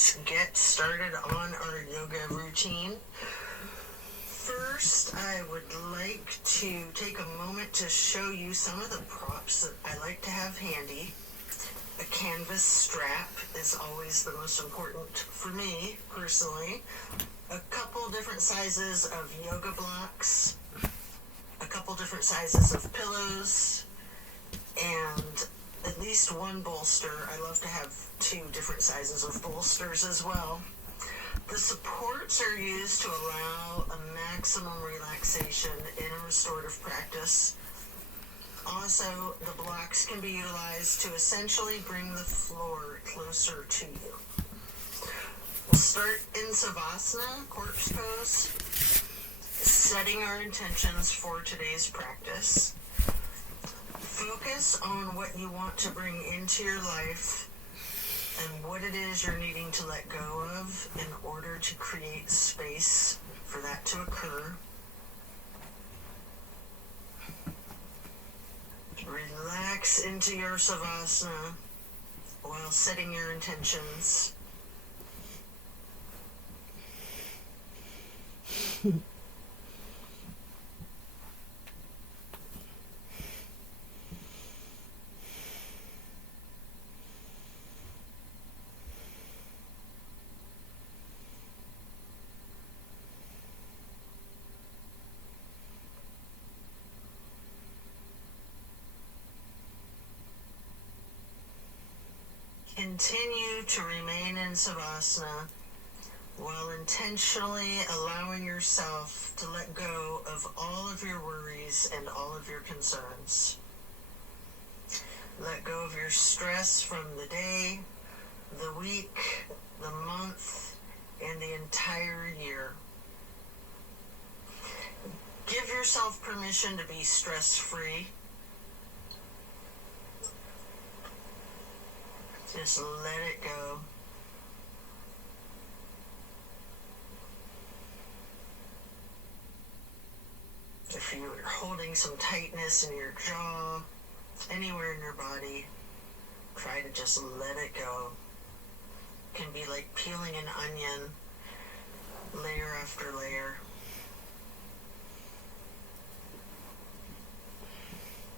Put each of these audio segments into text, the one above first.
let's get started on our yoga routine. First, I would like to take a moment to show you some of the props that I like to have handy. A canvas strap is always the most important for me, personally. A couple different sizes of yoga blocks, a couple different sizes of pillows, and at least one bolster. I love to have 2 different sizes of bolsters as well. The supports are used to allow a maximum relaxation in a restorative practice. Also, the blocks can be utilized to essentially bring the floor closer to you. We'll start in Savasana, corpse pose, setting our intentions for today's practice. Focus on what you want to bring into your life and what it is you're needing to let go of in order to create space for that to occur. Relax into your Savasana while setting your intentions. Continue to remain in Savasana while intentionally allowing yourself to let go of all of your worries and all of your concerns. Let go of your stress from the day, the week, the month, and the entire year. Give yourself permission to be stress-free. Just let it go. If you're holding some tightness in your jaw, anywhere in your body, try to just let it go. It can be like peeling an onion, layer after layer.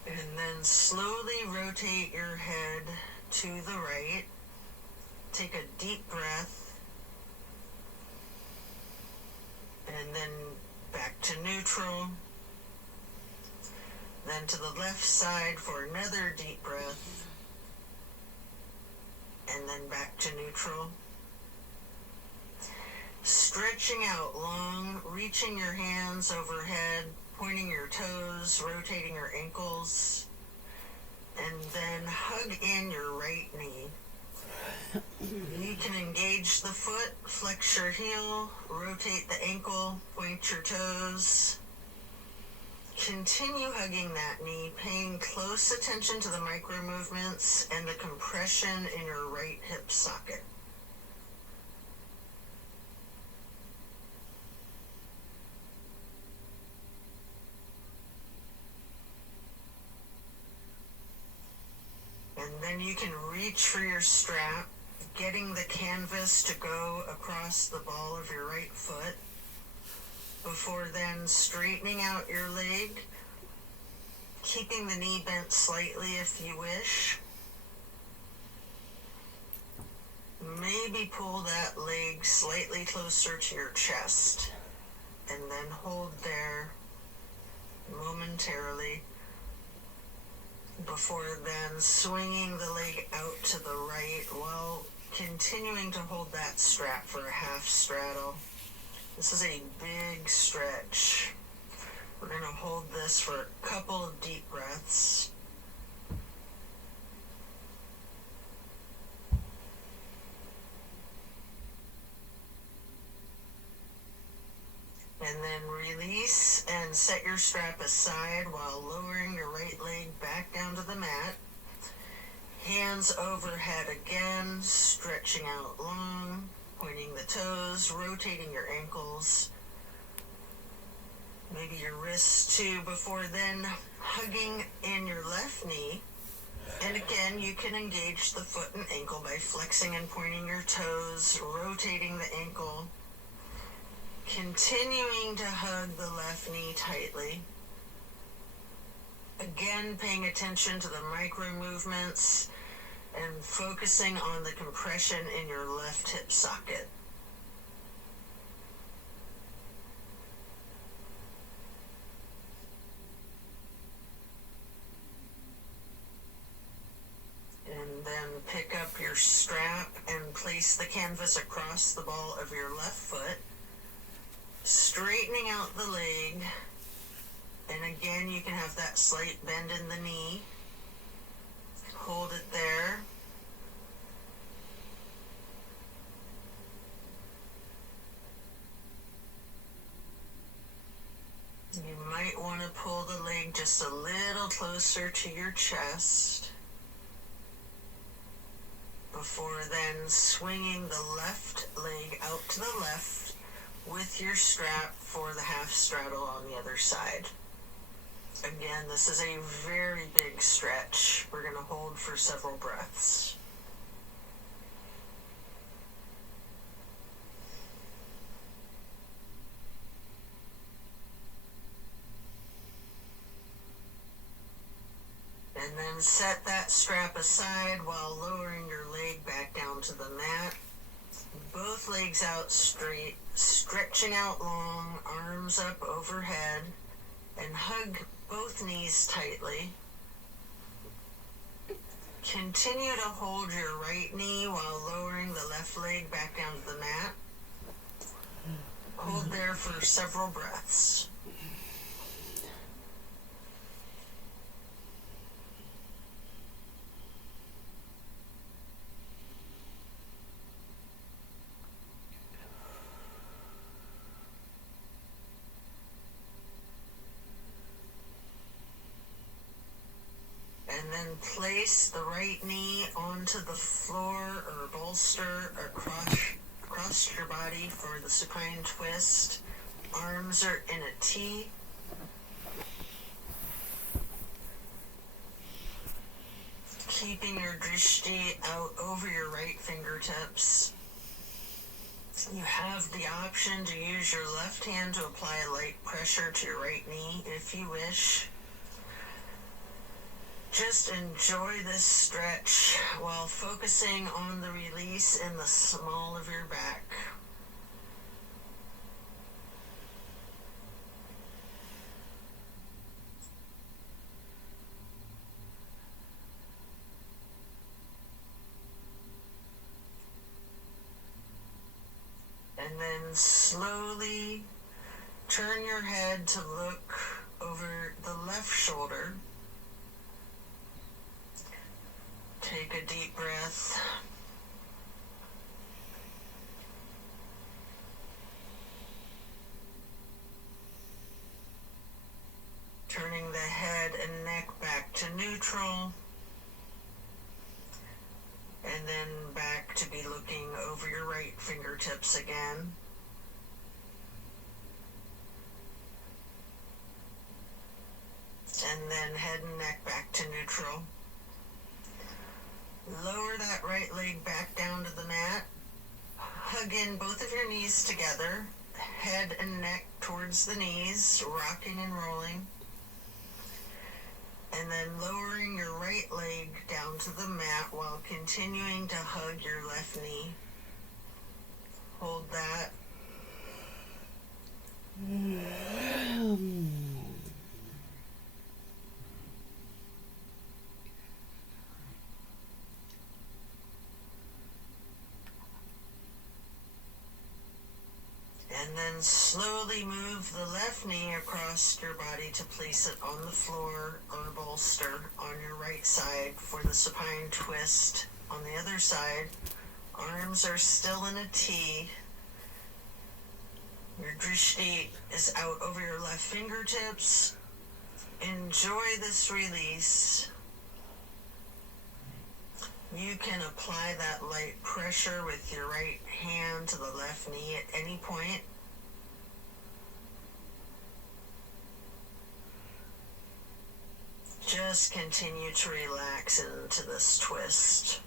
And then slowly rotate your head to the right. Take a deep breath. And then back to neutral. Then to the left side for another deep breath. And then back to neutral. Stretching out long, reaching your hands overhead, pointing your toes, rotating your ankles. And then hug in your right knee. You can engage the foot, flex your heel, rotate the ankle, point your toes. Continue hugging that knee, paying close attention to the micro movements and the compression in your right hip socket. And then you can reach for your strap, getting the canvas to go across the ball of your right foot, before then straightening out your leg, keeping the knee bent slightly if you wish. Maybe pull that leg slightly closer to your chest, and then hold there momentarily, before then swinging the leg out to the right while continuing to hold that strap for a half straddle. This is a big stretch. We're going to hold this for a couple of deep breaths. And then release and set your strap aside while lowering your right leg back down to the mat. Hands overhead again, stretching out long, pointing the toes, rotating your ankles. Maybe your wrists too, before then hugging in your left knee And again, you can engage the foot and ankle by flexing and pointing your toes, rotating the ankle, continuing to hug the left knee tightly. Again, paying attention to the micro movements and focusing on the compression in your left hip socket. And then pick up your strap and place the canvas across the ball of your left foot, straightening out the leg. And again, you can have that slight bend in the knee. Hold it there. You might want to pull the leg just a little closer to your chest before then swinging the left leg out to the left with your strap for the half straddle on the other side. Again, this is a very big stretch. We're going to hold for several breaths. And then set that strap aside while lowering your leg back down to the mat. Both legs out straight, stretching out long, arms up overhead, and hug both knees tightly. Continue to hold your right knee while lowering the left leg back down to the mat. Hold there for several breaths. And then place the right knee onto the floor or bolster across your body for the supine twist. Arms are in a T. Keeping your drishti out over your right fingertips. You have the option to use your left hand to apply a light pressure to your right knee if you wish. Just enjoy this stretch while focusing on the release in the small of your back. And then slowly turn your head to look over the left shoulder. Take a deep breath. Turning the head and neck back to neutral. And then back to be looking over your right fingertips again. And then head and neck back to neutral. Lower that right leg back down to the mat. Hug in both of your knees together. Head and neck towards the knees, rocking and rolling. And then lowering your right leg down to the mat while continuing to hug your left knee. Hold that. And then slowly move the left knee across your body to place it on the floor or bolster on your right side for the supine twist. On the other side, arms are still in a T. Your drishti is out over your left fingertips. Enjoy this release. You can apply that light pressure with your right hand to the left knee at any point. just continue to relax into this twist.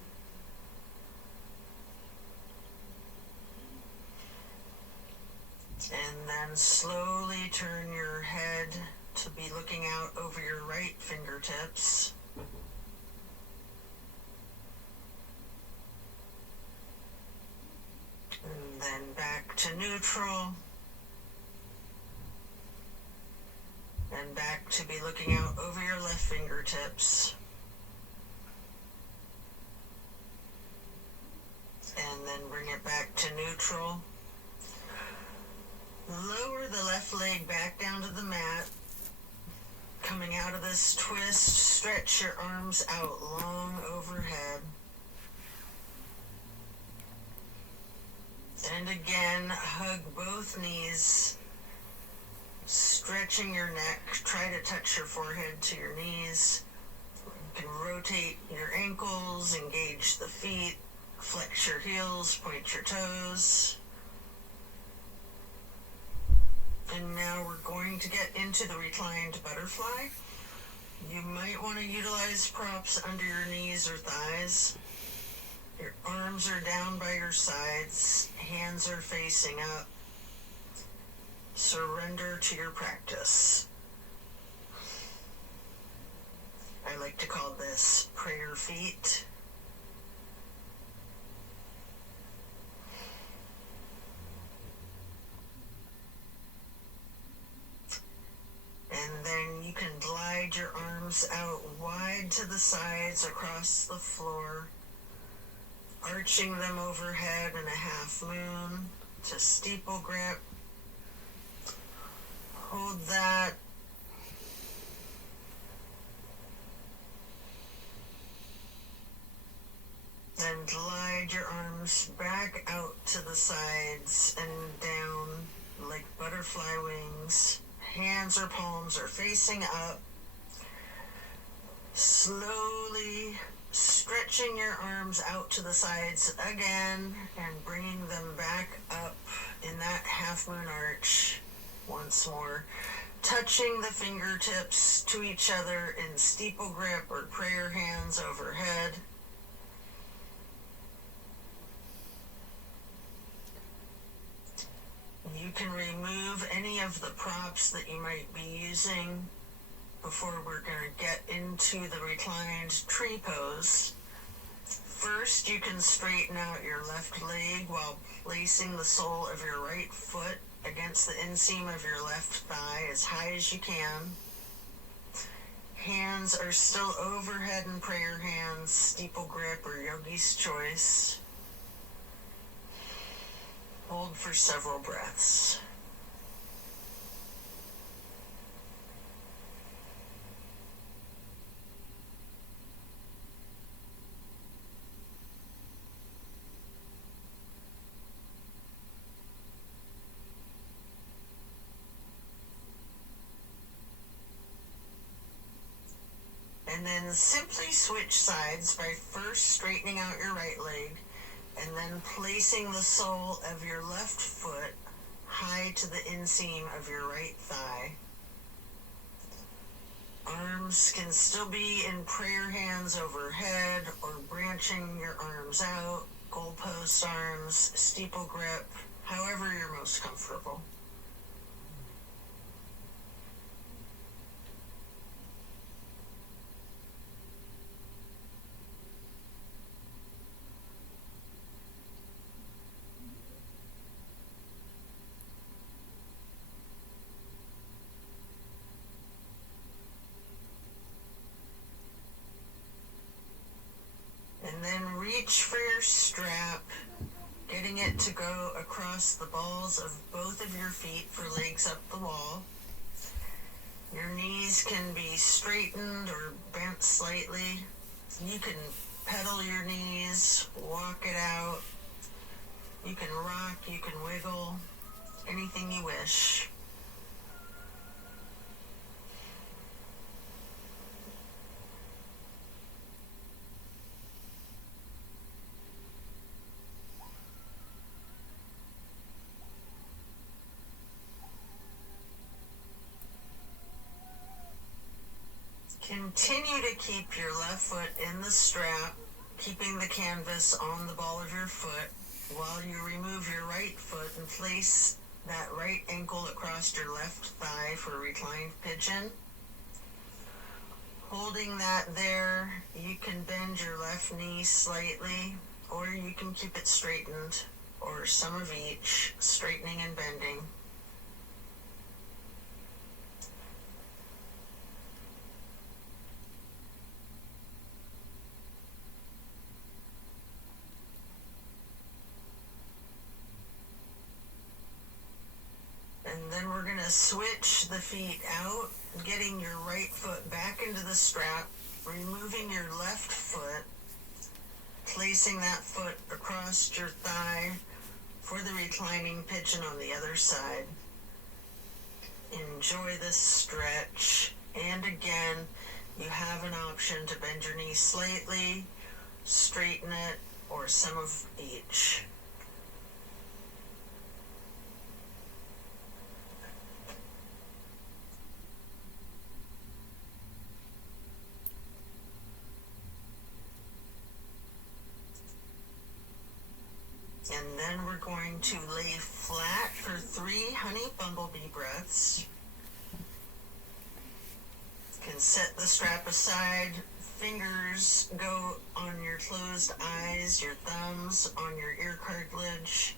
And then slowly turn your head to be looking out over your right fingertips. And then back to neutral. And back to be looking out over your left fingertips. And then bring it back to neutral. Lower the left leg back down to the mat. Coming out of this twist, stretch your arms out long overhead. And again, hug both knees, stretching your neck. Try to touch your forehead to your knees. You can rotate your ankles, engage the feet, flex your heels, point your toes. And now we're going to get into the reclined butterfly. You might want to utilize props under your knees or thighs. Your arms are down by your sides, hands are facing up. Surrender to your practice. I like to call this prayer feet. And then you can glide your arms out wide to the sides across the floor, arching them overhead in a half moon to steeple grip. Hold that. Then glide your arms back out to the sides and down like butterfly wings. Hands or palms are facing up. Slowly stretching your arms out to the sides again and bringing them back up in that half moon arch once more. Touching the fingertips to each other in steeple grip or prayer hands overhead. You can remove any of the props that you might be using before we're going to get into the reclined tree pose. First, you can straighten out your left leg while placing the sole of your right foot against the inseam of your left thigh as high as you can. Hands are still overhead in prayer hands, steeple grip or yogi's choice. Hold for several breaths. And then simply switch sides by first straightening out your right leg and then placing the sole of your left foot high to the inseam of your right thigh. Arms can still be in prayer hands overhead or branching your arms out, goalpost arms, steeple grip, however you're most comfortable. And then reach for your strap, getting it to go across the balls of both of your feet for legs up the wall. Your knees can be straightened or bent slightly. You can pedal your knees, walk it out. You can rock, you can wiggle, anything you wish. Can Continue to keep your left foot in the strap, keeping the canvas on the ball of your foot while you remove your right foot and place that right ankle across your left thigh for reclined pigeon. Holding that there, you can bend your left knee slightly, or you can keep it straightened, or some of each, straightening and bending. And then we're going to switch the feet out, getting your right foot back into the strap, removing your left foot, placing that foot across your thigh for the reclining pigeon on the other side. Enjoy this stretch. And again, you have an option to bend your knee slightly, straighten it, or some of each. And then we're going to lay flat for 3 honey bumblebee breaths. You can set the strap aside, fingers go on your closed eyes, your thumbs on your ear cartilage,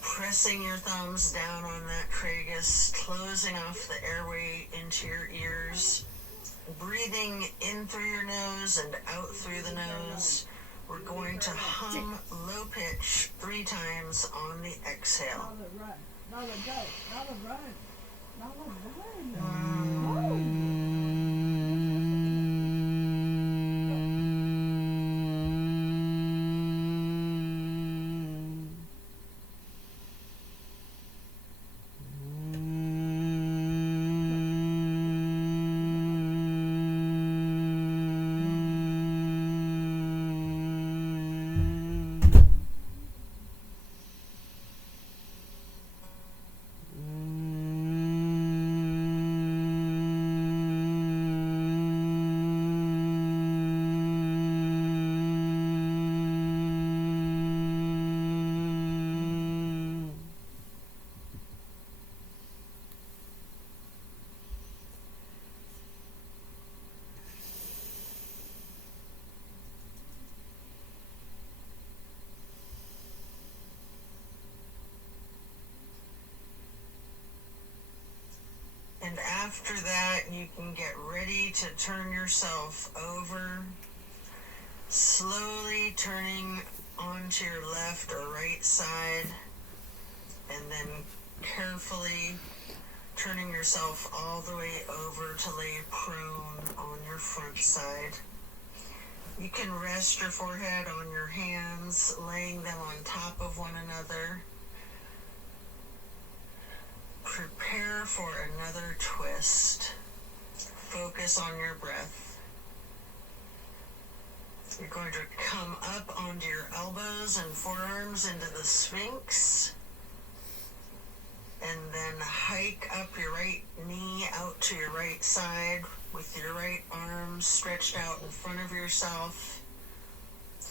pressing your thumbs down on that tragus, closing off the airway into your ears, breathing in through your nose and out through the nose. We're going to hum low pitch 3 times on the exhale. Nala, go. Nala, run. Nala, run. And after that, you can get ready to turn yourself over, slowly turning onto your left or right side, and then carefully turning yourself all the way over to lay prone on your front side. You can rest your forehead on your hands, laying them on top of one another. Prepare for another twist. Focus on your breath. You're going to come up onto your elbows and forearms into the Sphinx. And then hike up your right knee out to your right side with your right arm stretched out in front of yourself.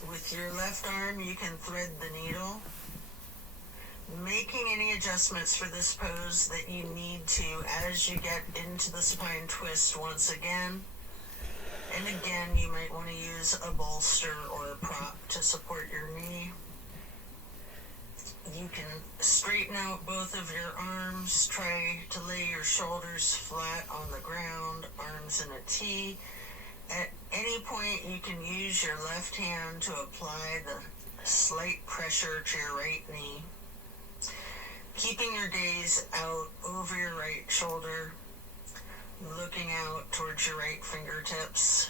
With your left arm, you can thread the needle, making any adjustments for this pose that you need to as you get into the spine twist once again. And again, you might want to use a bolster or a prop to support your knee. You can straighten out both of your arms, try to lay your shoulders flat on the ground, arms in a T. At any point, you can use your left hand to apply the slight pressure to your right knee. Keeping your gaze out over your right shoulder, looking out towards your right fingertips.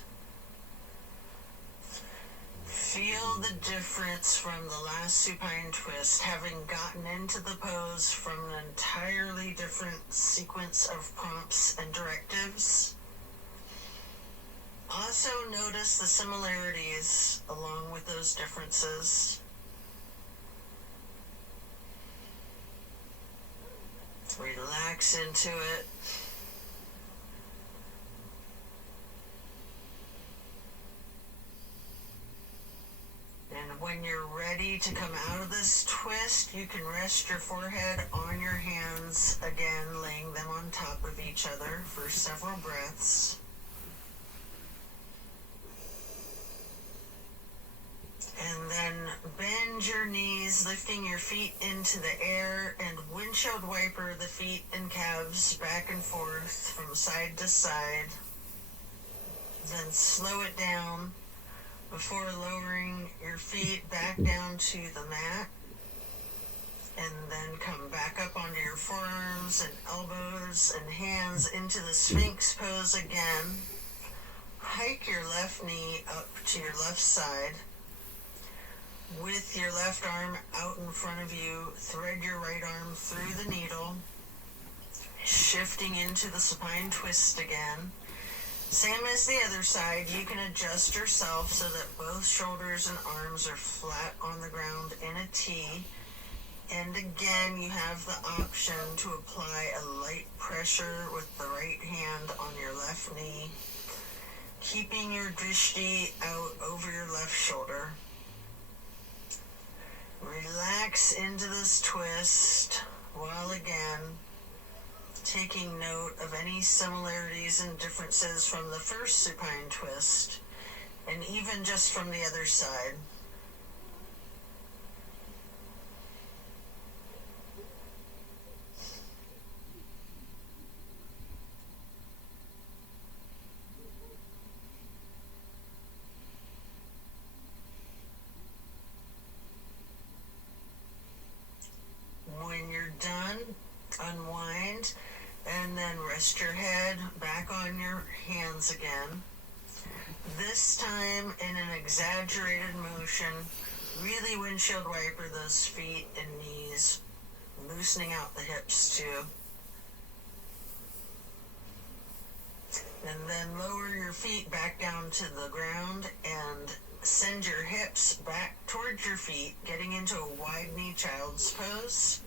Feel the difference from the last supine twist, having gotten into the pose from an entirely different sequence of prompts and directives. Also notice the similarities along with those differences. Relax into it. when you're ready to come out of this twist, you can rest your forehead on your hands, again laying them on top of each other for several breaths. And then bend your knees, lifting your feet into the air, and windshield wiper the feet and calves back and forth from side to side. Then slow it down before lowering your feet back down to the mat. And then come back up onto your forearms and elbows and hands into the Sphinx pose again. Hike your left knee up to your left side. With your left arm out in front of you, thread your right arm through the needle, shifting into the supine twist again. Same as the other side, you can adjust yourself so that both shoulders and arms are flat on the ground in a T. And again, you have the option to apply a light pressure with the right hand on your left knee, keeping your drishti out over your left shoulder. Relax into this twist while again taking note of any similarities and differences from the first supine twist and even just from the other side. When you're done, unwind and then rest your head back on your hands again. This time in an exaggerated motion, really windshield wiper those feet and knees, loosening out the hips too. And then lower your feet back down to the ground and send your hips back towards your feet, getting into a wide knee child's pose.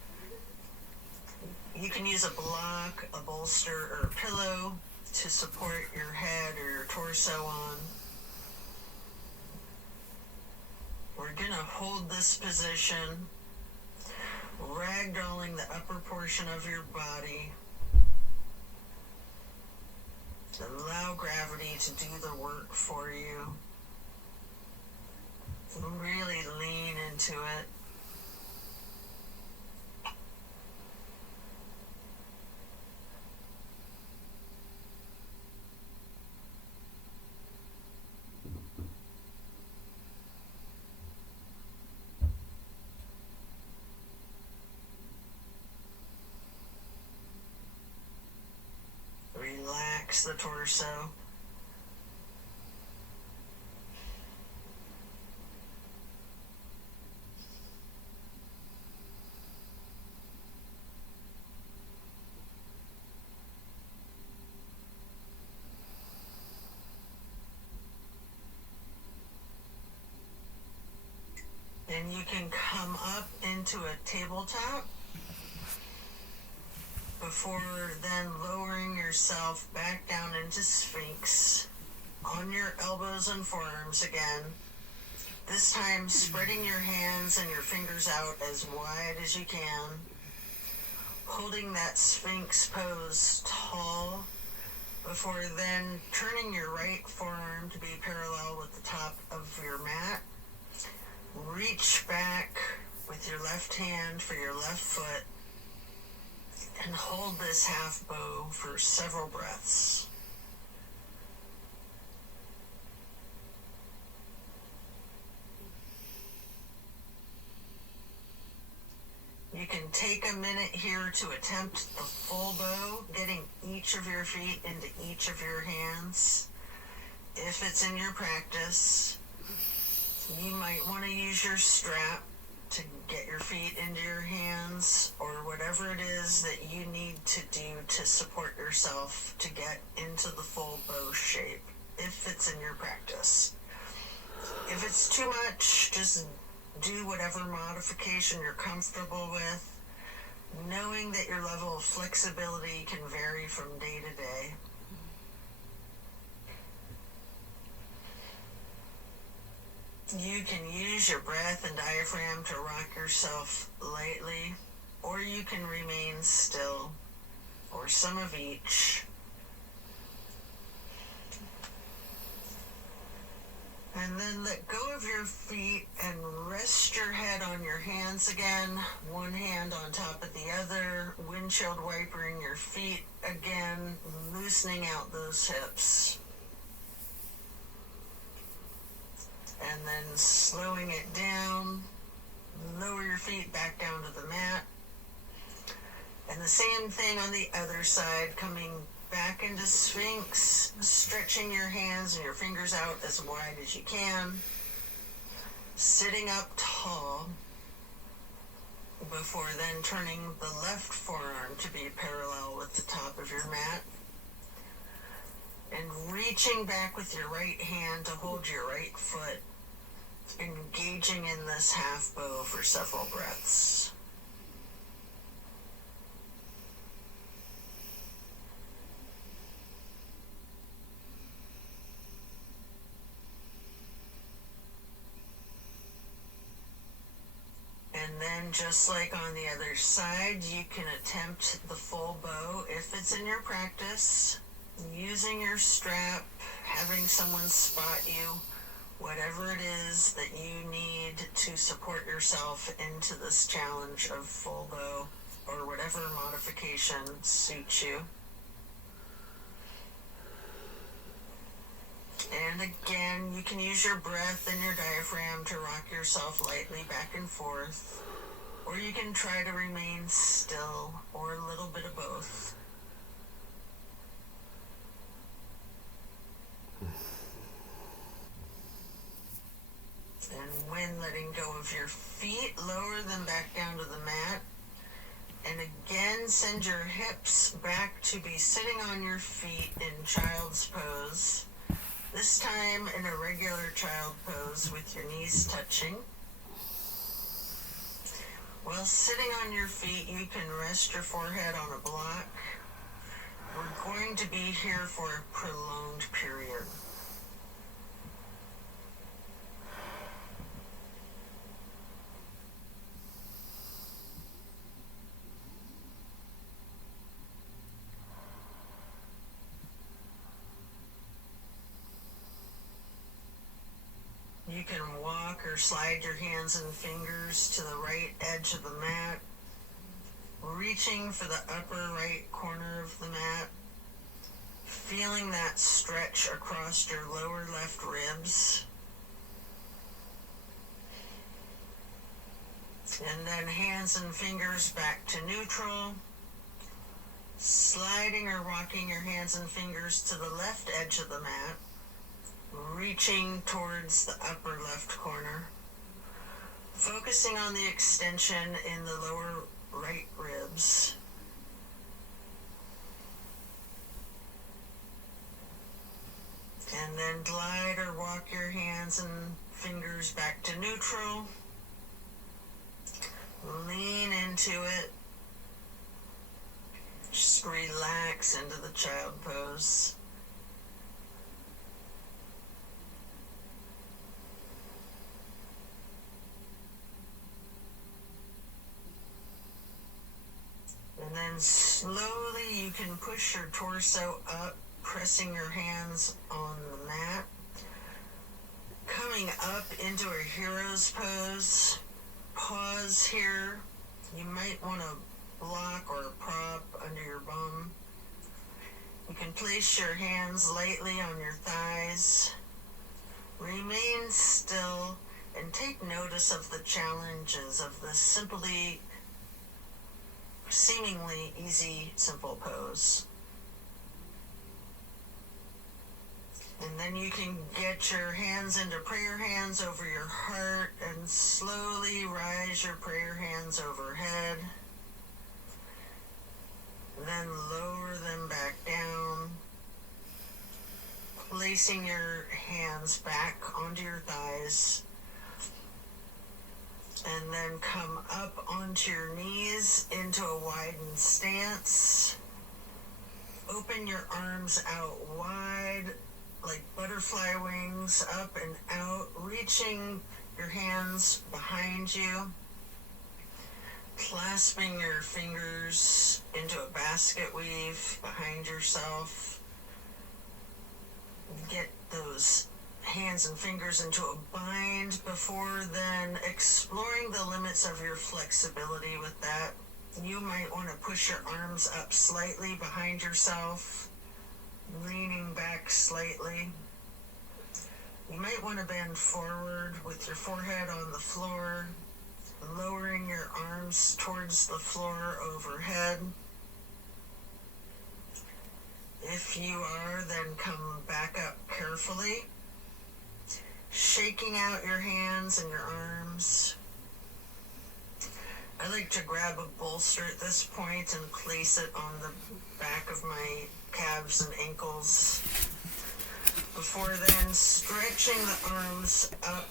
You can use a block, a bolster, or a pillow to support your head or your torso on. We're going to hold this position, ragdolling the upper portion of your body. Allow gravity to do the work for you. Really lean into it. Relax the torso. And you can come up into a tabletop before then lowering yourself back down into Sphinx on your elbows and forearms again. This time spreading your hands and your fingers out as wide as you can, holding that Sphinx pose tall before then turning your right forearm to be parallel with the top of your mat. Reach back with your left hand for your left foot and hold this half bow for several breaths. You can take a minute here to attempt the full bow, getting each of your feet into each of your hands. If it's in your practice, you might want to use your strap to get your feet into your hands, or whatever it is that you need to do to support yourself to get into the full bow shape, if it's in your practice. If it's too much, just do whatever modification you're comfortable with, knowing that your level of flexibility can vary from day to day. You can use your breath and diaphragm to rock yourself lightly, or you can remain still, or some of each. And then let go of your feet and rest your head on your hands again, one hand on top of the other, windshield wipering your feet again, loosening out those hips. And then slowing it down, lower your feet back down to the mat. And the same thing on the other side, coming back into Sphinx, stretching your hands and your fingers out as wide as you can. Sitting up tall before then turning the left forearm to be parallel with the top of your mat. And reaching back with your right hand to hold your right foot, engaging in this half bow for several breaths. And then just like on the other side, you can attempt the full bow if it's in your practice, using your strap, having someone spot you, whatever it is that you need to support yourself into this challenge of full bow, or whatever modification suits you. And again, you can use your breath and your diaphragm to rock yourself lightly back and forth, or you can try to remain still, or a little bit of both. And when letting go of your feet, lower them back down to the mat. And again, send your hips back to be sitting on your feet in child's pose. This time in a regular child pose with your knees touching. While sitting on your feet, you can rest your forehead on a block. We're going to be here for a prolonged period. You can walk or slide your hands and fingers to the right edge of the mat, reaching for the upper right corner of the mat, feeling that stretch across your lower left ribs. And then hands and fingers back to neutral, sliding or rocking your hands and fingers to the left edge of the mat, reaching towards the upper left corner, focusing on the extension in the lower right ribs. And then glide or walk your hands and fingers back to neutral. Lean into it. Just relax into the child pose. And then slowly you can push your torso up, pressing your hands on the mat. Coming up into a hero's pose. Pause here. You might want a block or a prop under your bum. You can place your hands lightly on your thighs. Remain still and take notice of the challenges of this seemingly easy, simple pose. And then you can get your hands into prayer hands over your heart and slowly rise your prayer hands overhead. Then lower them back down, placing your hands back onto your thighs. And then come up onto your knees into a widened stance. Open your arms out wide, like butterfly wings up and out, reaching your hands behind you, clasping your fingers into a basket weave behind yourself. Get those hands and fingers into a bind before then exploring the limits of your flexibility with that. You might want to push your arms up slightly behind yourself, leaning back slightly. You might want to bend forward with your forehead on the floor, lowering your arms towards the floor overhead. If you are, then come back up carefully, shaking out your hands and your arms. I like to grab a bolster at this point and place it on the back of my calves and ankles. Before then, stretching the arms up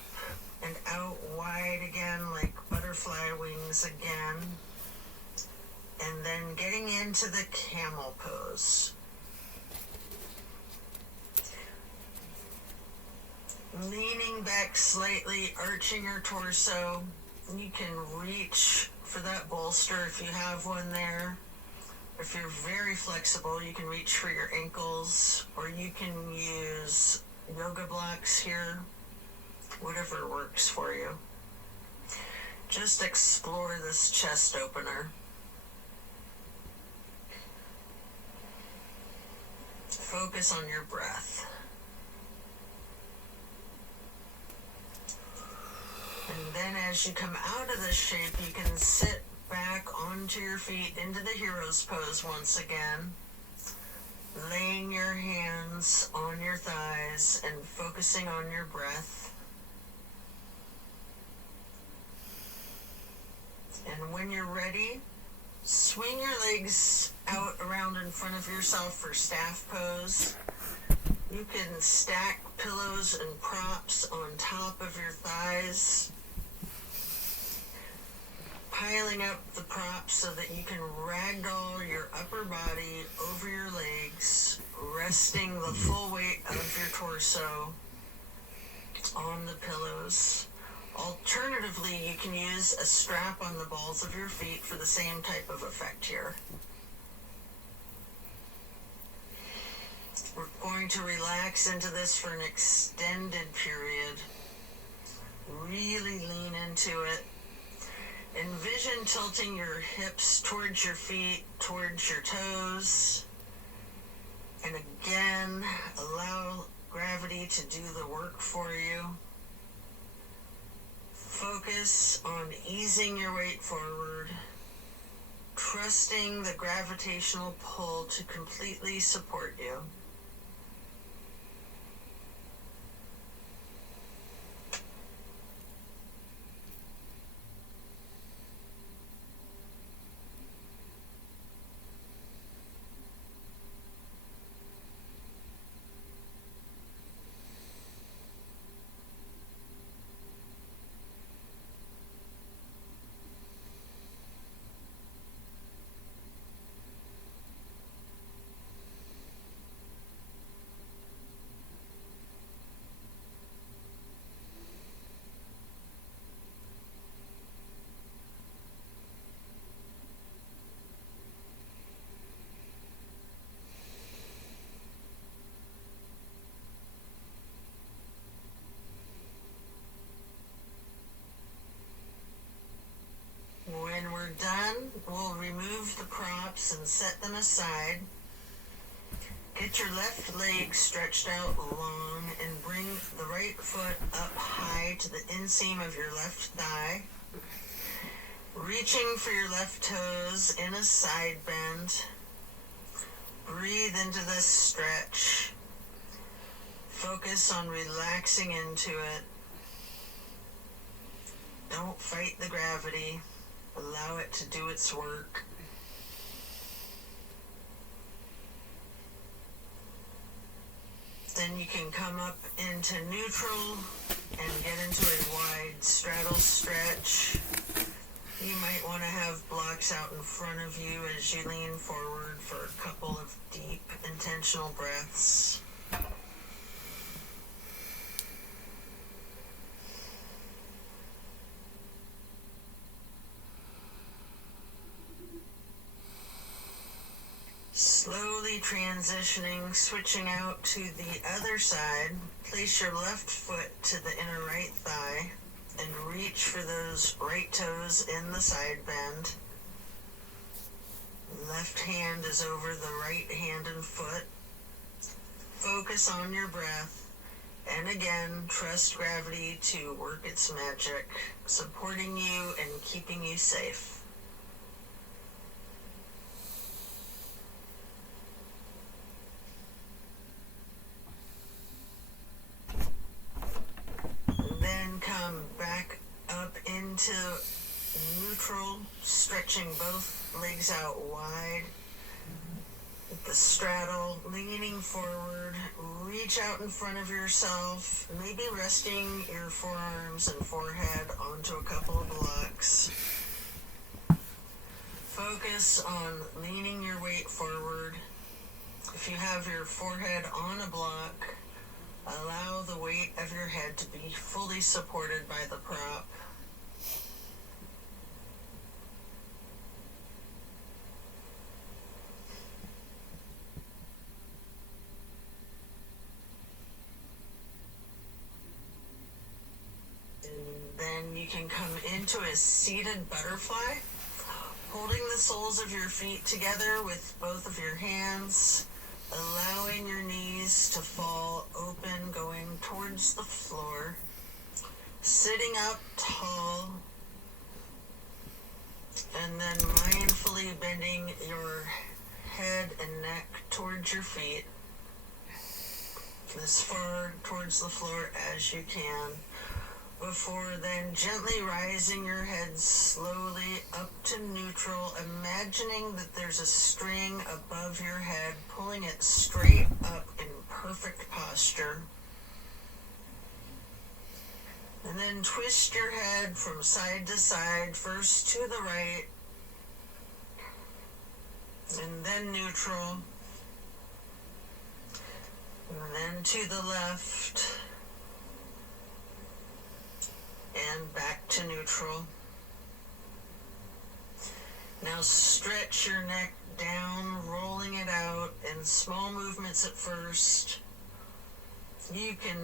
and out wide again like butterfly wings again. And then getting into the camel pose. Leaning back slightly, arching your torso. You can reach for that bolster if you have one there. If you're very flexible, you can reach for your ankles, or you can use yoga blocks here, whatever works for you. Just explore this chest opener. Focus on your breath. And then as you come out of this shape, you can sit back onto your feet into the hero's pose once again, laying your hands on your thighs and focusing on your breath. And when you're ready, swing your legs out around in front of yourself for staff pose. You can stack pillows and props on top of your thighs, piling up the props so that you can ragdoll your upper body over your legs, resting the full weight of your torso on the pillows. Alternatively, you can use a strap on the balls of your feet for the same type of effect here. We're going to relax into this for an extended period. Really lean into it. Envision tilting your hips towards your feet, towards your toes. And again, allow gravity to do the work for you. Focus on easing your weight forward, trusting the gravitational pull to completely support you. When we're done, we'll remove the props and set them aside. Get your left leg stretched out long and bring the right foot up high to the inseam of your left thigh. Reaching for your left toes in a side bend. Breathe into this stretch. Focus on relaxing into it. Don't fight the gravity. Allow it to do its work. Then you can come up into neutral and get into a wide straddle stretch. You might want to have blocks out in front of you as you lean forward for a couple of deep, intentional breaths. transitioning, switching out to the other side. Place your left foot to the inner right thigh and reach for those right toes in the side bend. Left hand is over the right hand and foot. Focus on your breath, and again, trust gravity to work its magic, supporting you and keeping you safe. Then come back up into neutral, stretching both legs out wide. The straddle, leaning forward, reach out in front of yourself, maybe resting your forearms and forehead onto a couple of blocks. Focus on leaning your weight forward. If you have your forehead on a block, allow the weight of your head to be fully supported by the prop. Then you can come into a seated butterfly, holding the soles of your feet together with both of your hands, allowing your knees to fall open, going towards the floor, sitting up tall, and then mindfully bending your head and neck towards your feet, as far towards the floor as you can. Before then, gently rising your head slowly up to neutral, imagining that there's a string above your head, pulling it straight up in perfect posture. And then twist your head from side to side, first to the right, and then neutral, and then to the left, and back to neutral. Now stretch your neck down, rolling it out in small movements at first. You can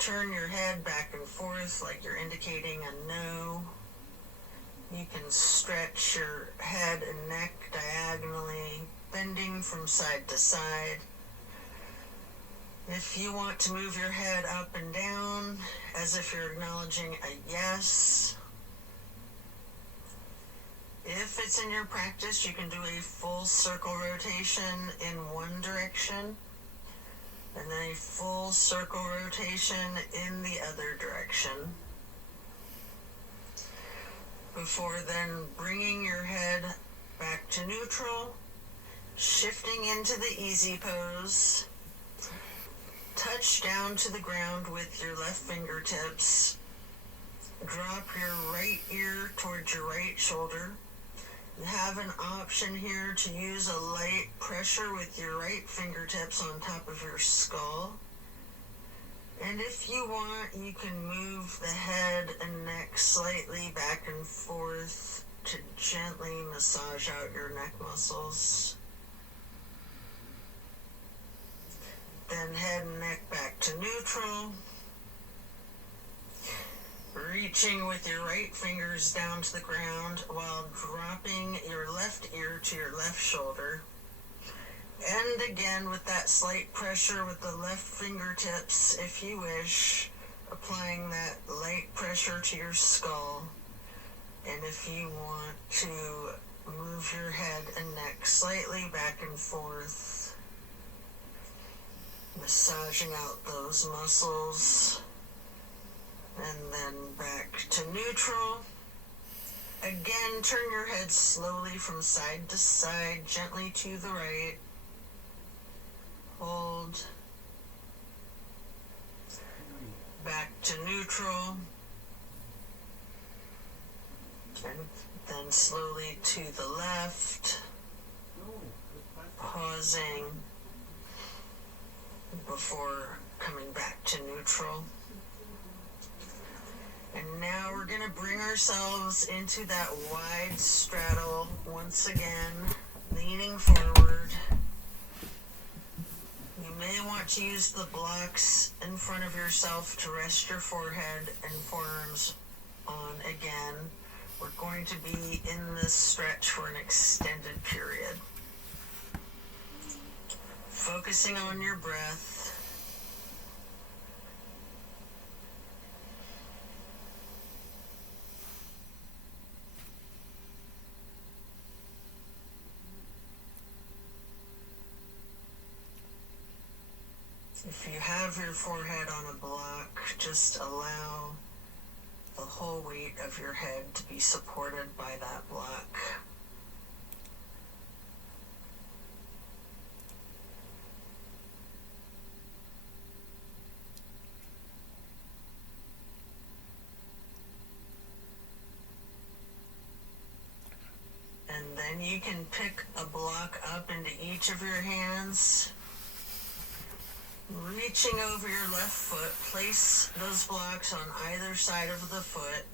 turn your head back and forth like you're indicating a no. You can stretch your head and neck diagonally, bending from side to side. If you want to move your head up and down as if you're acknowledging a yes. If it's in your practice, you can do a full circle rotation in one direction and then a full circle rotation in the other direction. Before then bringing your head back to neutral, shifting into the easy pose. Touch down to the ground with your left fingertips. Drop your right ear towards your right shoulder. You have an option here to use a light pressure with your right fingertips on top of your skull. And if you want, you can move the head and neck slightly back and forth to gently massage out your neck muscles. Then head and neck back to neutral. Reaching with your right fingers down to the ground while dropping your left ear to your left shoulder. And again with that slight pressure with the left fingertips, if you wish, applying that light pressure to your skull. And if you want to move your head and neck slightly back and forth, massaging out those muscles, and then back to neutral. Again, turn your head slowly from side to side, gently to the right. Hold. Back to neutral. And then slowly to the left. Pausing before coming back to neutral. And now we're going to bring ourselves into that wide straddle once again, leaning forward, may want to use the blocks in front of yourself to rest your forehead and forearms on again. We're going to be in this stretch for an extended period. Focusing on your breath. If you have your forehead on a block, just allow the whole weight of your head to be supported by that block. And then you can pick a block up into each of your hands. Reaching over your left foot, place those blocks on either side of the foot.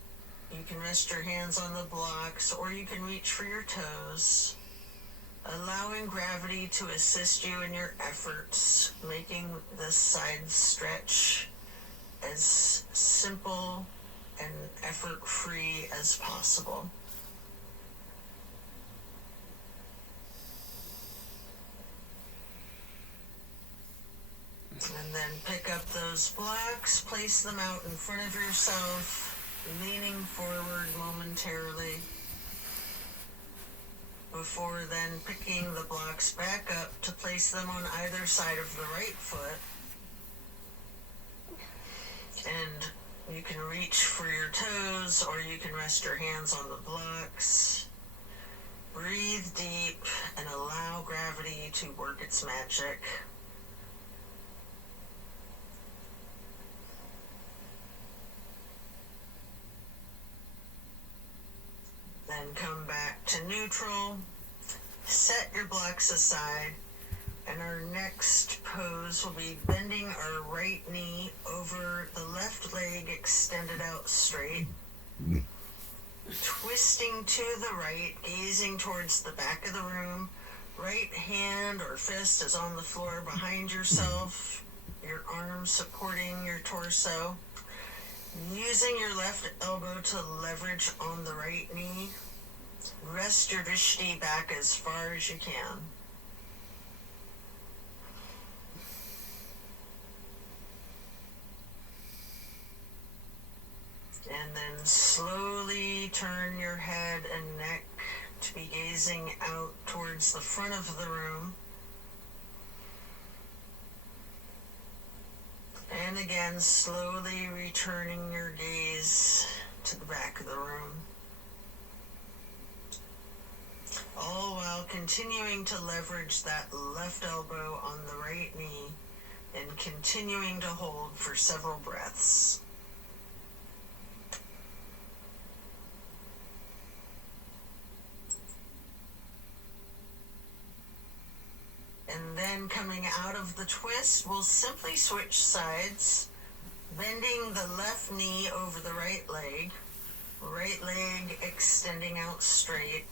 You can rest your hands on the blocks, or you can reach for your toes. Allowing gravity to assist you in your efforts, making this side stretch as simple and effort-free as possible. And then pick up those blocks, place them out in front of yourself, leaning forward momentarily, before then picking the blocks back up to place them on either side of the right foot. And you can reach for your toes, or you can rest your hands on the blocks. Breathe deep and allow gravity to work its magic. Then come back to neutral, set your blocks aside, and our next pose will be bending our right knee over the left leg extended out straight, twisting to the right, gazing towards the back of the room. Right hand or fist is on the floor behind yourself, your arm supporting your torso. Using your left elbow to leverage on the right knee, rest your drishti back as far as you can. And then slowly turn your head and neck to be gazing out towards the front of the room. And again, slowly returning your gaze to the back of the room. All while continuing to leverage that left elbow on the right knee and continuing to hold for several breaths. And then coming out of the twist, we'll simply switch sides, bending the left knee over the right leg extending out straight.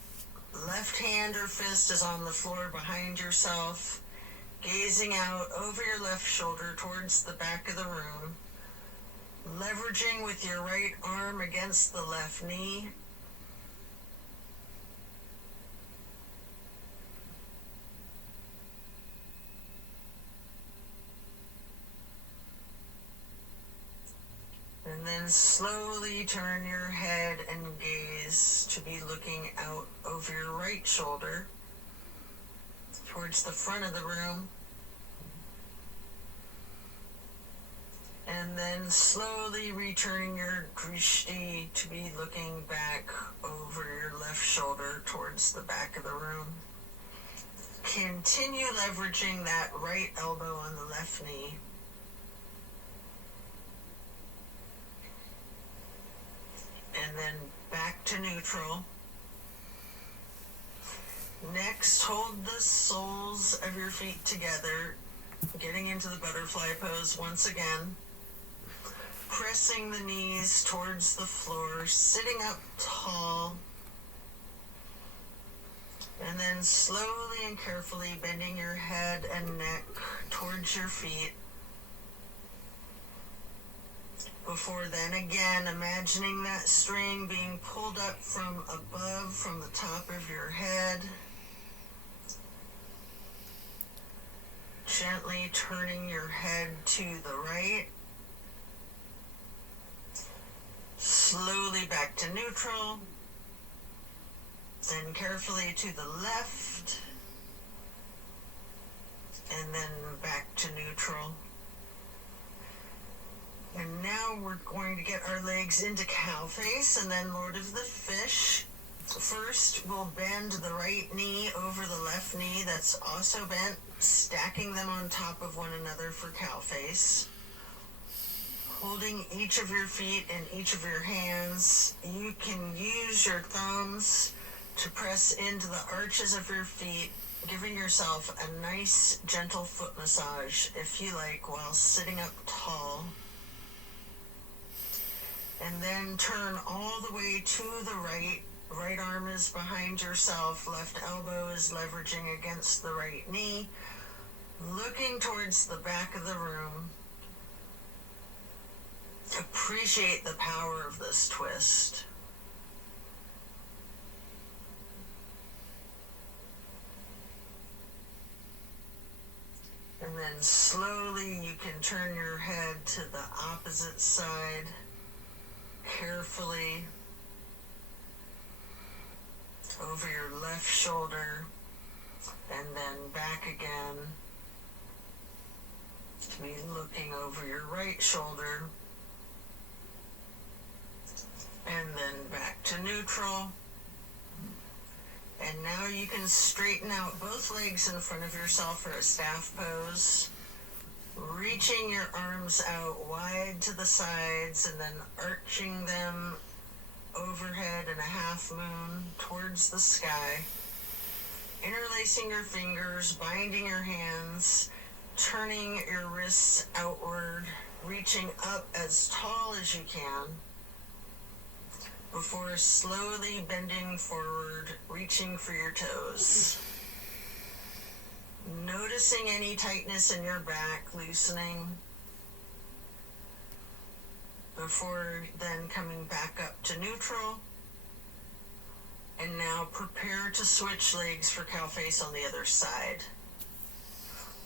Left hand or fist is on the floor behind yourself, gazing out over your left shoulder towards the back of the room, leveraging with your right arm against the left knee. And then slowly turn your head and gaze to be looking out over your right shoulder towards the front of the room. And then slowly returning your drishti to be looking back over your left shoulder towards the back of the room. Continue leveraging that right elbow on the left knee. And then back to neutral. Next, hold the soles of your feet together, getting into the butterfly pose once again. Pressing the knees towards the floor, sitting up tall. And then slowly and carefully bending your head and neck towards your feet. Before then, again, imagining that string being pulled up from above, from the top of your head. Gently turning your head to the right. Slowly back to neutral. Then carefully to the left. And then back to neutral. And now we're going to get our legs into cow face and then Lord of the Fish. First, we'll bend the right knee over the left knee that's also bent, stacking them on top of one another for cow face. Holding each of your feet in each of your hands, you can use your thumbs to press into the arches of your feet, giving yourself a nice, gentle foot massage, if you like, while sitting up tall. And then turn all the way to the right. Right arm is behind yourself, left elbow is leveraging against the right knee, looking towards the back of the room. Appreciate the power of this twist. And then slowly you can turn your head to the opposite side, carefully, over your left shoulder, and then back again, to be looking over your right shoulder, and then back to neutral. And now you can straighten out both legs in front of yourself for a staff pose, reaching your arms out wide to the sides and then arching them overhead in a half moon towards the sky, interlacing your fingers, binding your hands, turning your wrists outward, reaching up as tall as you can, before slowly bending forward, reaching for your toes. Noticing any tightness in your back, loosening, before then coming back up to neutral. And now prepare to switch legs for cow face on the other side.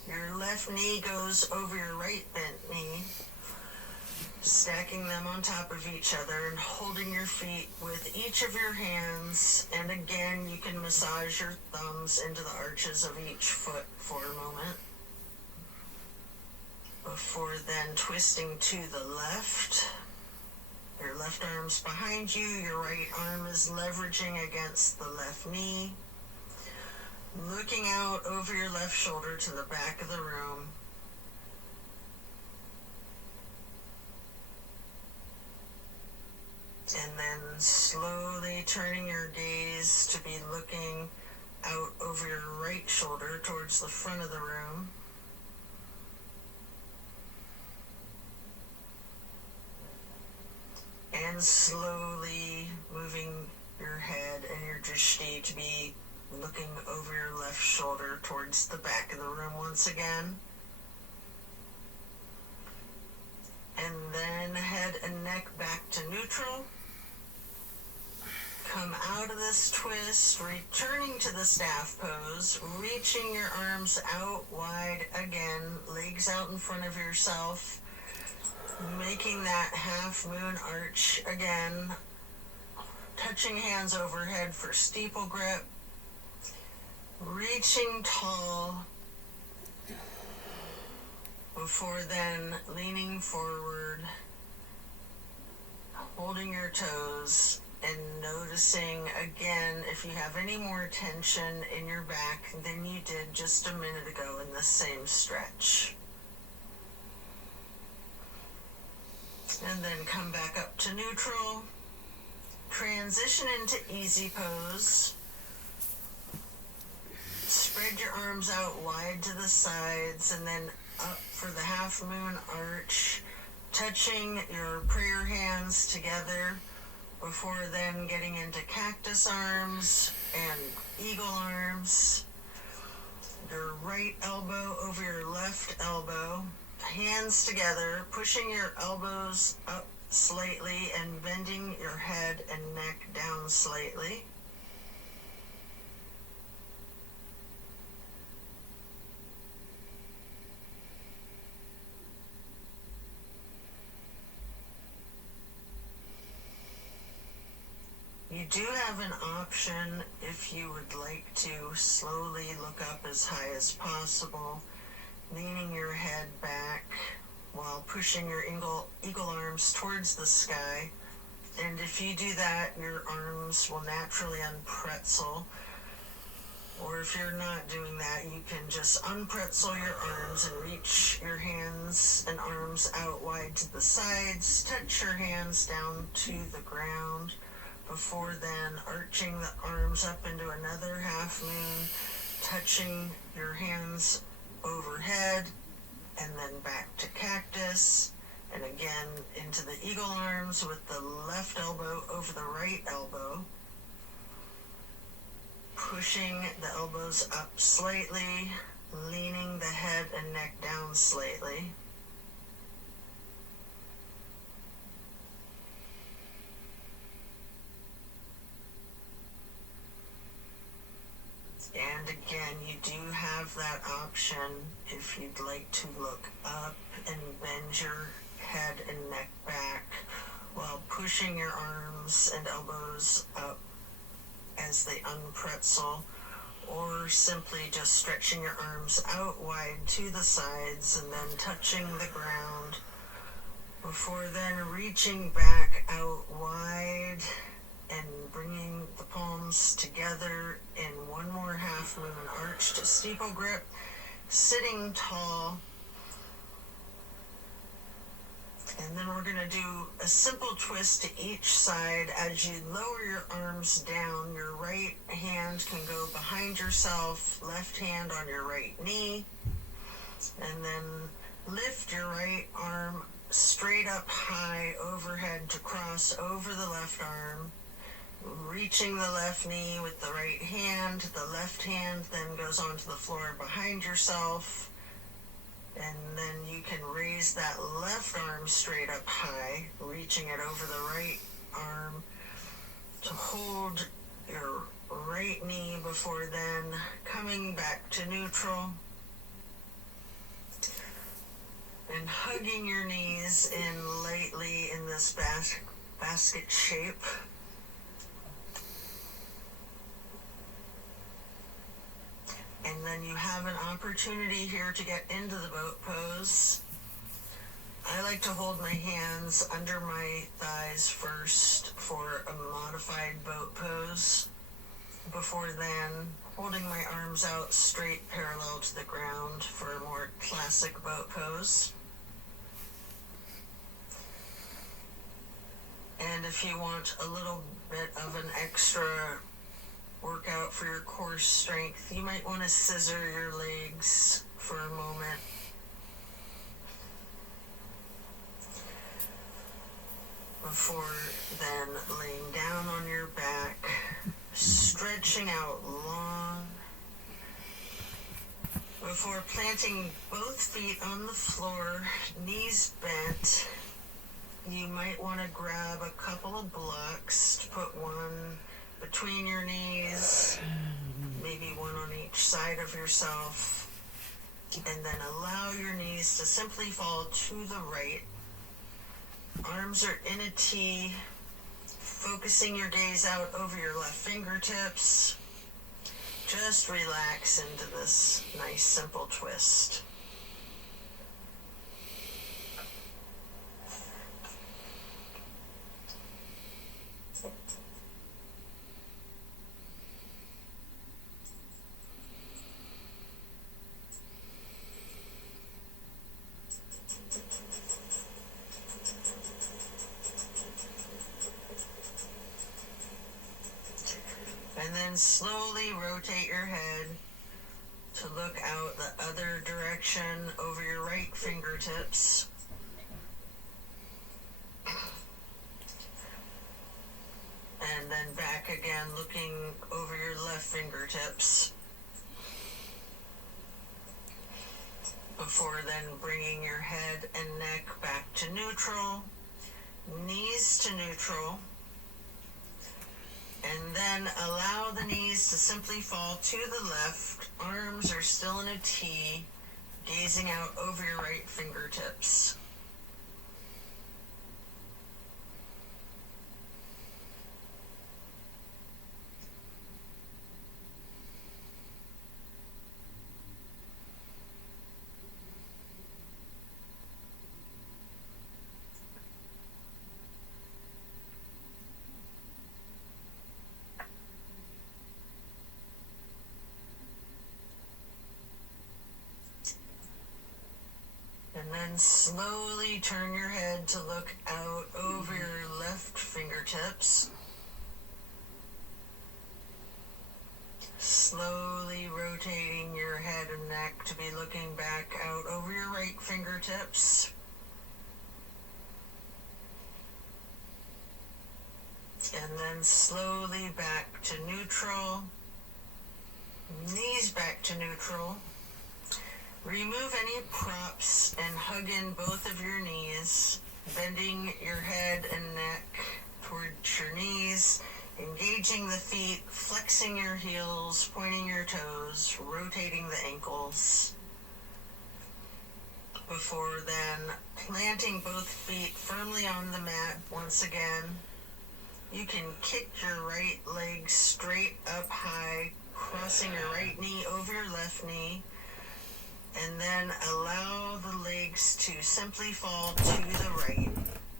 Your left knee goes over your right bent knee, stacking them on top of each other and holding your feet with each of your hands. And again, you can massage your thumbs into the arches of each foot for a moment. Before then twisting to the left. Your left arm's behind you, your right arm is leveraging against the left knee. Looking out over your left shoulder to the back of the room. And then slowly turning your gaze to be looking out over your right shoulder towards the front of the room. And slowly moving your head and your drishti to be looking over your left shoulder towards the back of the room once again. And then head and neck back to neutral. Come out of this twist, returning to the staff pose, reaching your arms out wide again, legs out in front of yourself, making that half moon arch again, touching hands overhead for steeple grip, reaching tall, before then leaning forward, holding your toes, and noticing again if you have any more tension in your back than you did just a minute ago in the same stretch. And then come back up to neutral. Transition into easy pose. Spread your arms out wide to the sides and then up for the half moon arch, touching your prayer hands together before then getting into cactus arms and eagle arms. Your right elbow over your left elbow, hands together, pushing your elbows up slightly and bending your head and neck down slightly. You do have an option if you would like to slowly look up as high as possible, leaning your head back while pushing your eagle arms towards the sky. And if you do that, your arms will naturally unpretzel. Or if you're not doing that, you can just unpretzel your arms and reach your hands and arms out wide to the sides. Touch your hands down to the ground. Before then, arching the arms up into another half moon, touching your hands overhead, and then back to cactus, and again into the eagle arms with the left elbow over the right elbow, pushing the elbows up slightly, leaning the head and neck down slightly. And again, you do have that option if you'd like to look up and bend your head and neck back while pushing your arms and elbows up as they unpretzel, or simply just stretching your arms out wide to the sides and then touching the ground before then reaching back out wide and bringing the palms together in one more half moon arch to steeple grip, sitting tall. And then we're going to do a simple twist to each side. As you lower your arms down, your right hand can go behind yourself, left hand on your right knee, and then lift your right arm straight up high overhead to cross over the left arm. Reaching the left knee with the right hand, the left hand then goes onto the floor behind yourself, and then you can raise that left arm straight up high, reaching it over the right arm to hold your right knee before then coming back to neutral and hugging your knees in lightly in this basket shape. And then you have an opportunity here to get into the boat pose. I like to hold my hands under my thighs first for a modified boat pose. Before then, holding my arms out straight parallel to the ground for a more classic boat pose. And if you want a little bit of an extra workout for your core strength, you might want to scissor your legs for a moment. Before then laying down on your back, stretching out long. Before planting both feet on the floor, knees bent, you might want to grab a couple of blocks to put one between your knees, maybe one on each side of yourself, and then allow your knees to simply fall to the right. Arms are in a T, focusing your gaze out over your left fingertips. Just relax into this nice simple twist. And then slowly rotate your head to look out the other direction over your right fingertips. back again, looking over your left fingertips. Before then bringing your head and neck back to neutral, knees to neutral, and then allow the knees to simply fall to the left. Arms are still in a T, gazing out over your right fingertips. And then slowly turn your head to look out over your left fingertips. Slowly rotating your head and neck to be looking back out over your right fingertips. And then slowly back to neutral. Knees back to neutral. Remove any props and hug in both of your knees, bending your head and neck towards your knees, engaging the feet, flexing your heels, pointing your toes, rotating the ankles. Before then, planting both feet firmly on the mat once again. You can kick your right leg straight up high, crossing your right knee over your left knee. And then allow the legs to simply fall to the right.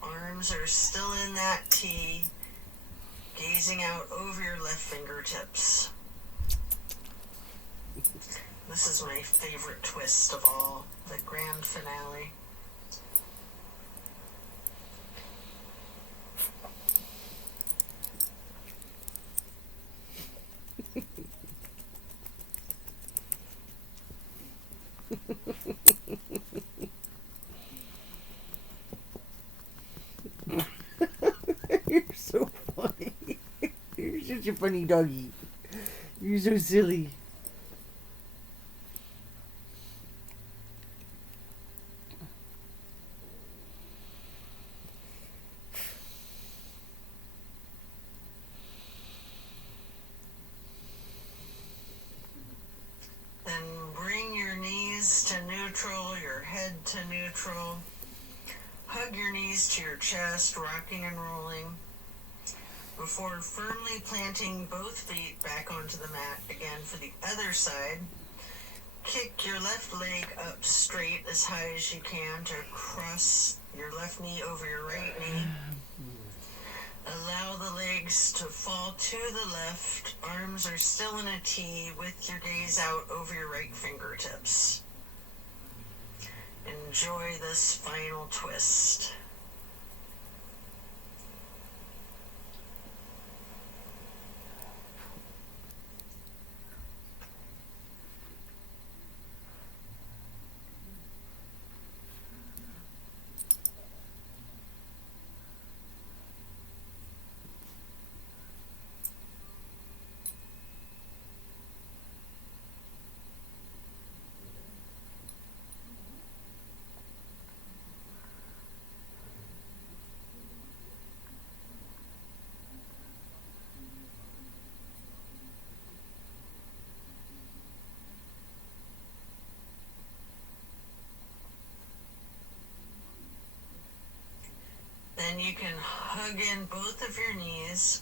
Arms are still in that T, gazing out over your left fingertips. This is my favorite twist of all, the grand finale. You're so funny. You're such a funny doggy. You're so silly. Then bring your knees to neutral, your head to neutral. Hug your knees to your chest, rocking and rolling. Before firmly planting both feet back onto the mat again for the other side. Kick your left leg up straight as high as you can to cross your left knee over your right knee. Allow the legs to fall to the left. Arms are still in a T with your gaze out over your right fingertips. Enjoy this final twist. Then you can hug in both of your knees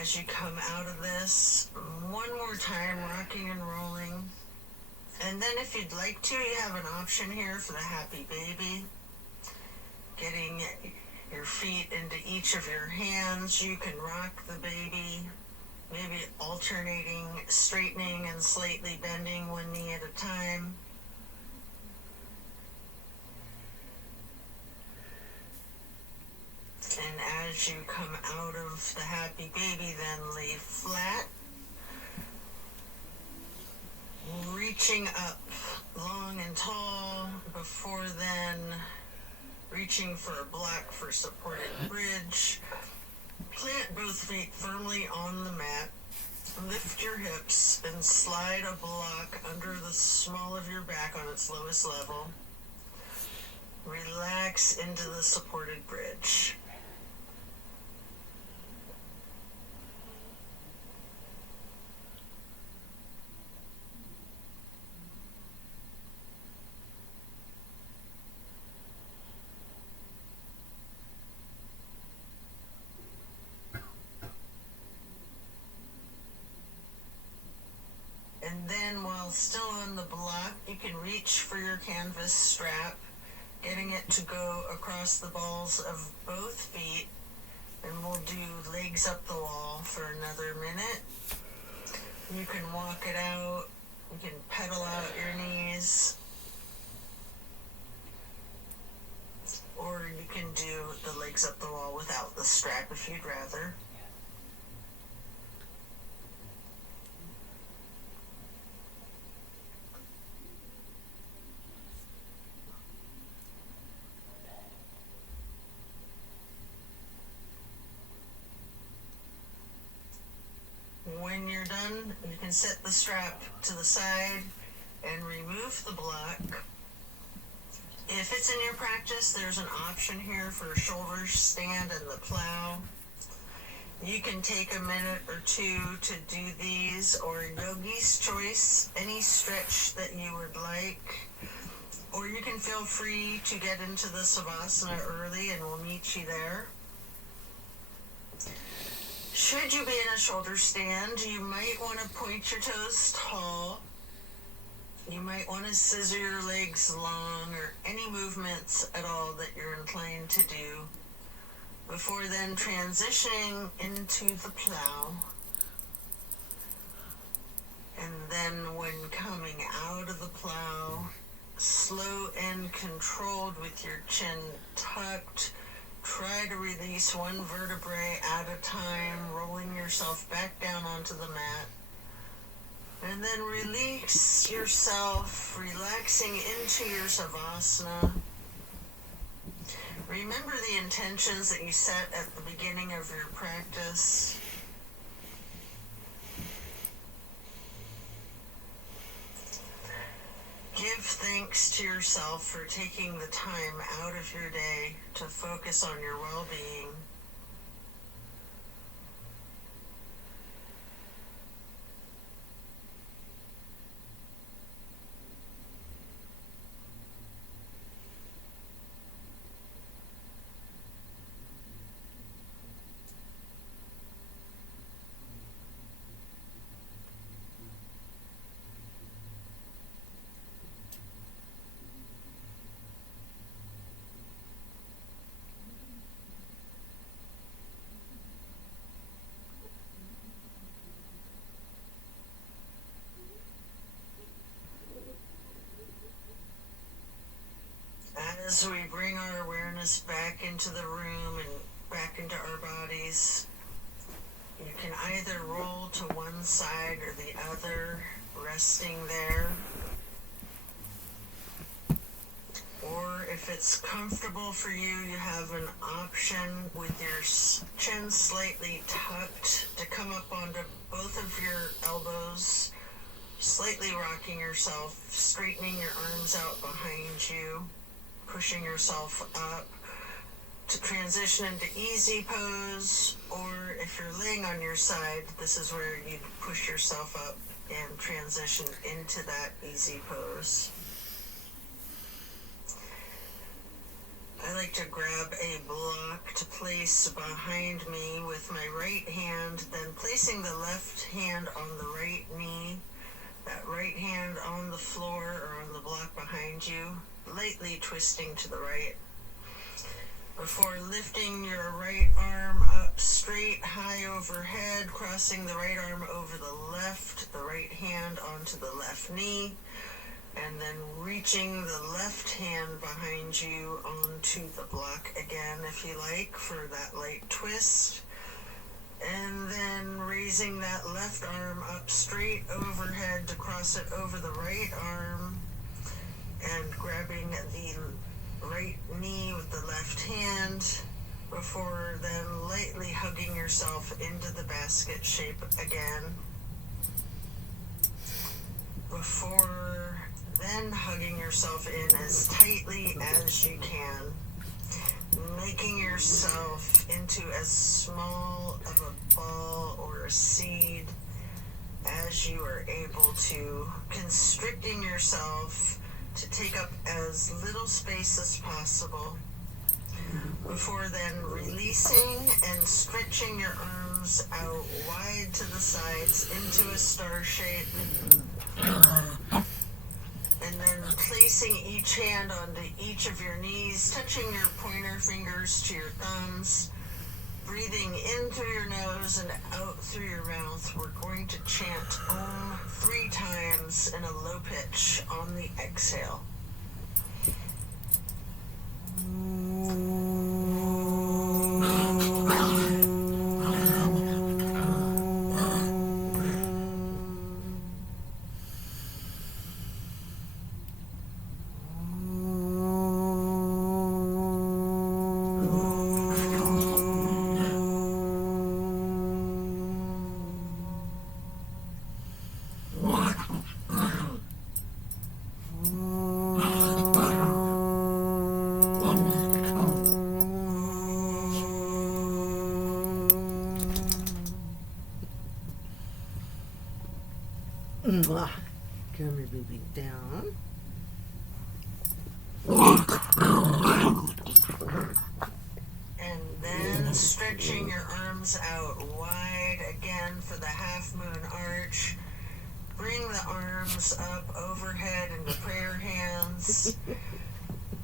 as you come out of this. One more time, rocking and rolling. And then if you'd like to, you have an option here for the happy baby. Getting your feet into each of your hands. You can rock the baby, maybe alternating, straightening and slightly bending one knee at a time. And as you come out of the happy baby, then lay flat, reaching up long and tall, before then reaching for a block for supported bridge, both feet firmly on the mat. Lift your hips and slide a block under the small of your back on its lowest level. Relax into the supported bridge. And then while still on the block, you can reach for your canvas strap, getting it to go across the balls of both feet. And we'll do legs up the wall for another minute. You can walk it out. You can pedal out your knees. Or you can do the legs up the wall without the strap if you'd rather. When you're done, you can set the strap to the side and remove the block. If it's in your practice, there's an option here for a shoulder stand and the plow. You can take a minute or two to do these, or yogi's choice, any stretch that you would like. Or you can feel free to get into the savasana early and we'll meet you there. Should you be in a shoulder stand, you might want to point your toes tall. You might want to scissor your legs long, or any movements at all that you're inclined to do, before then transitioning into the plow. And then when coming out of the plow, slow and controlled with your chin tucked, try to release one vertebrae at a time, rolling yourself back down onto the mat. And then release yourself, relaxing into your savasana. Remember the intentions that you set at the beginning of your practice. Give thanks to yourself for taking the time out of your day to focus on your well-being. As we bring our awareness back into the room and back into our bodies, you can either roll to one side or the other, resting there. Or if it's comfortable for you, you have an option with your chin slightly tucked to come up onto both of your elbows, slightly rocking yourself, straightening your arms out behind you, pushing yourself up to transition into easy pose. Or if you're laying on your side, this is where you push yourself up and transition into that easy pose. I like to grab a block to place behind me with my right hand, then placing the left hand on the right knee, that right hand on the floor or on the block behind you, lightly twisting to the right, before lifting your right arm up straight, high overhead, crossing the right arm over the left, the right hand onto the left knee, and then reaching the left hand behind you onto the block again, if you like, for that light twist. And then raising that left arm up straight overhead to cross it over the right arm, and grabbing the right knee with the left hand, before then lightly hugging your yourself into the basket shape again. Before then hugging yourself in as tightly as you can, making yourself into as small of a ball or a seed as you are able to, constricting yourself to take up as little space as possible, before then releasing and stretching your arms out wide to the sides into a star shape, and then placing each hand onto each of your knees, touching your pointer fingers to your thumbs, breathing in through your nose and out through your mouth. We're going to chant Om 3 times in a low pitch on the exhale. Mwah. Come here, baby, down. And then stretching your arms out wide again for the half moon arch. Bring the arms up overhead into prayer hands.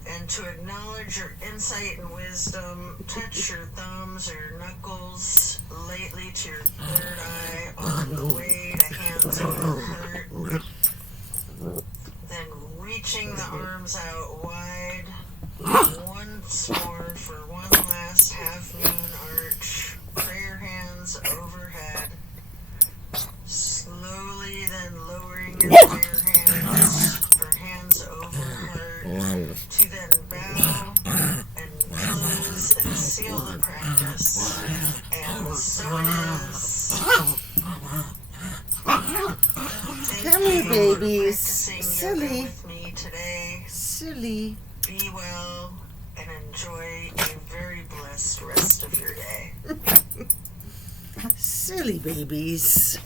And to acknowledge your insight and wisdom, touch your thumbs or your knuckles lightly to your third eye on the way to hands over heart. Then reaching the arms out wide once more for one last half moon arch. Prayer hands overhead. Slowly then lowering your prayer hands for hands over heart, to then bow and close and seal the practice. And so it is. Come here, babies. Practicing Silly. yoga with me today. Silly. Be well and enjoy a very blessed rest of your day. Silly babies.